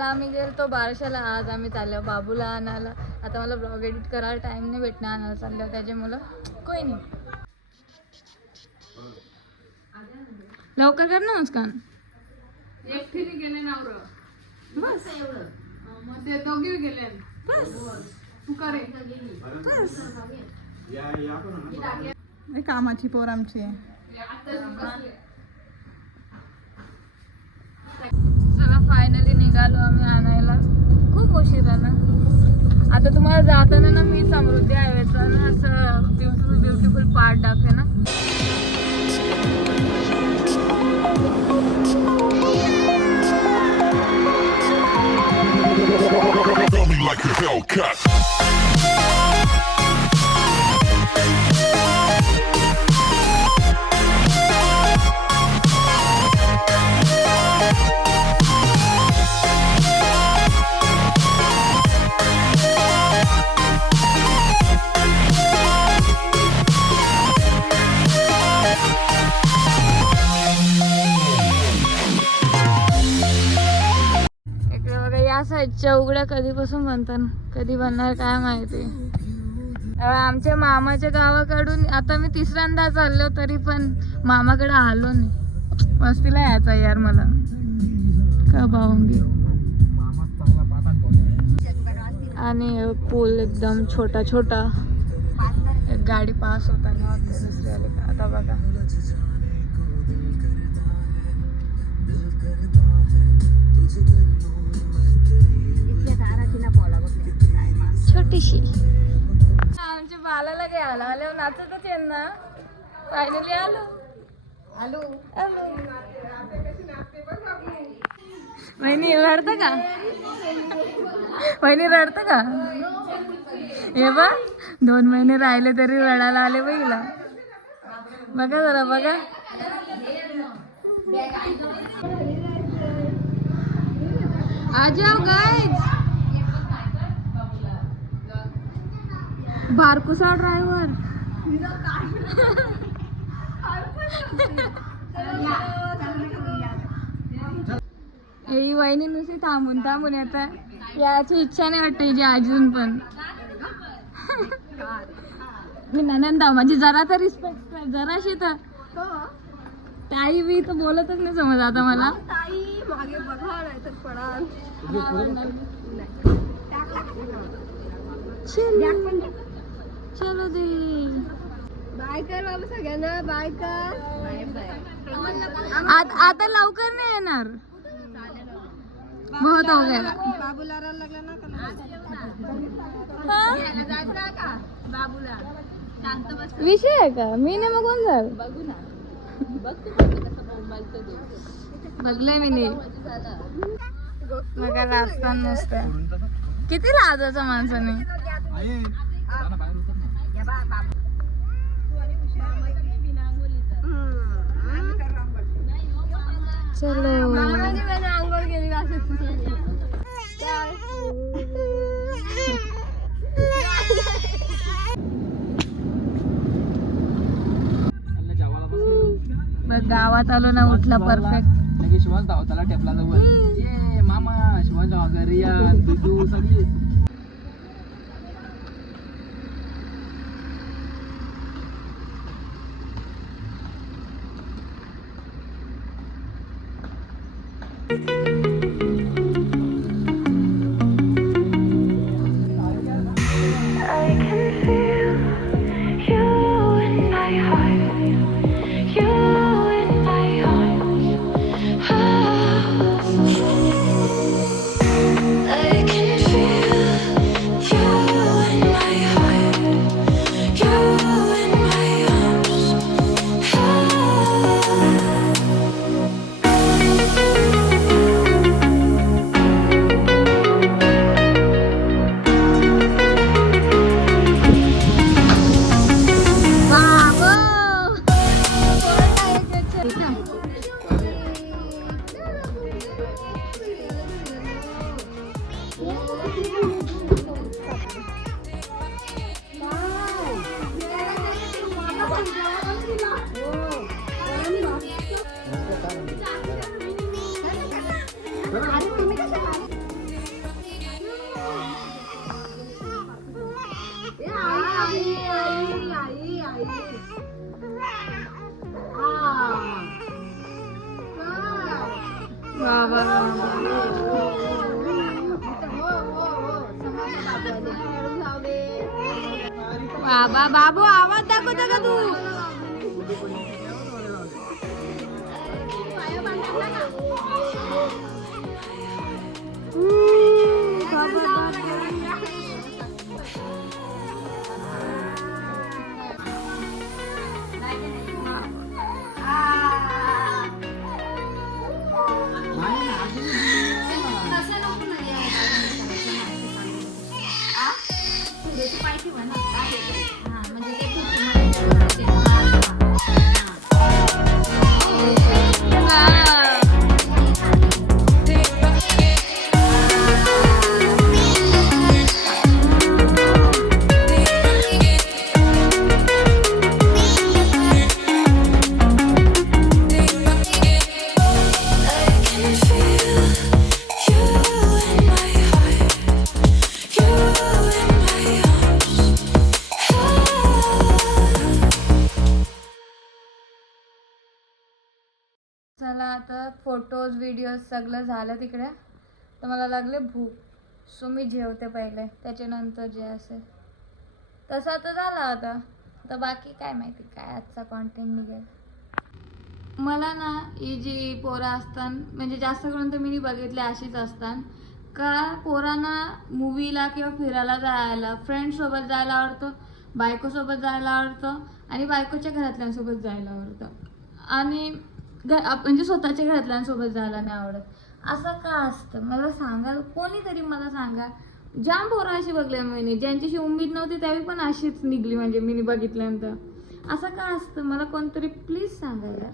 काल आम्ही गेलो बारशाला, आज आम्ही चाललो बाबूला आणायला. आता मला ब्लॉग एडिट करायला टाइम नाही भेटणार, आणायला चाललो त्याच्यामुळं कोई नाही. लवकर कर ना मुस्कान. एकटीने गेले नावर बस मग ते दोघे गेले बस तू करे बस. हे कामाची पोर आमची. चला फायनली निघालो आम्ही आणायला. खूप उशीर झाला. आता तुम्हाला जाताना ना मी समृद्धी हायवेचा ना असं ब्युटिफुल पार्ट दाखवे ना. Like a Hellcat. या साईडच्या उघड्या कधीपासून बनतात, कधी बनणार काय माहिती. आमच्या मामाच्या गावाकडून आता मी तिसऱ्यांदा चाललो तरी पण मामाकडे आलो नाही. मस्तीला यायचा यार मला का भाऊंगी. आणि पूल एकदम छोटा छोटा. एक गाडी पास होताना दुसरी आली का. आता बघा छोटीशी. आमच्या बालाला काय आला आल्यावर नाचतच आहे ना. फायनली आलो आलो आलो. वहिनी रडतं का, वहिनी रडतं का. हे बघ 2 महिने राहिले तरी रडायला आले बघितला. बघा जरा बघा. आ जाओ गाइस. बारकुसा ड्रायव्हर. ही वहिनी नुसती थांबून थांबून येतात. याची इच्छा नाही वाटत हिची अजून पण. मी नंदा माझी जरा तर रिस्पेक्ट कर जराशी. तर ताई बी तर बोलतच नाही समज आता मला. चलो दे. बाय कर बाबा सगळ्यांना. बाय कर. आता लवकर नाही येणार. बहुत हो गया. बाबूला लागला ना बाबूला शांत बस. विषय आहे का. मी नाही मग कोण झालं. बघू ना बघ तू कसं मोबाईलचं दे. बघलंय मी नाही. मग लाजता नसतं. किती लाजायचं माणसाने. चलो आंघोळ गेली गावात आलो ना उठला परफेक्ट. लगेच शिवाज धावताला टेपला जवळ. ये मामा शिवाज घरी या दुधू सगळी. I can feel बाबा बाबू आवाज दाखवता का तू चला आता फोटोज व्हिडिओज सगळं झालं तिकडे तर मला लागले भूक सो मी जेवते पहिले त्याच्यानंतर जे असेल तसं आता झालं आता तर बाकी काय माहिती काय आजचा कॉन्टेंट निघेल. मला ना ही जी पोरं असतात म्हणजे जास्त करून तर मी बघितले अशीच असतात का पोरांना मूवीला किंवा फिरायला जायला फ्रेंड्ससोबत जायला आवडतं, बायकोसोबत जायला आवडतं आणि बायकोच्या घरातल्यांसोबत जायला आवडतं आणि म्हणजे स्वतःच्या घरातल्यांसोबत जायला नाही आवडत. असं का असतं मला सांगा, कोणीतरी मला सांगा. जाम पोरं अशी बघले मी ज्यांच्याशी उमेद नव्हती त्यावेळी पण अशीच निघली म्हणजे मी बघितल्यानंतर. असं का असतं मला कोणतरी प्लीज सांगा यार.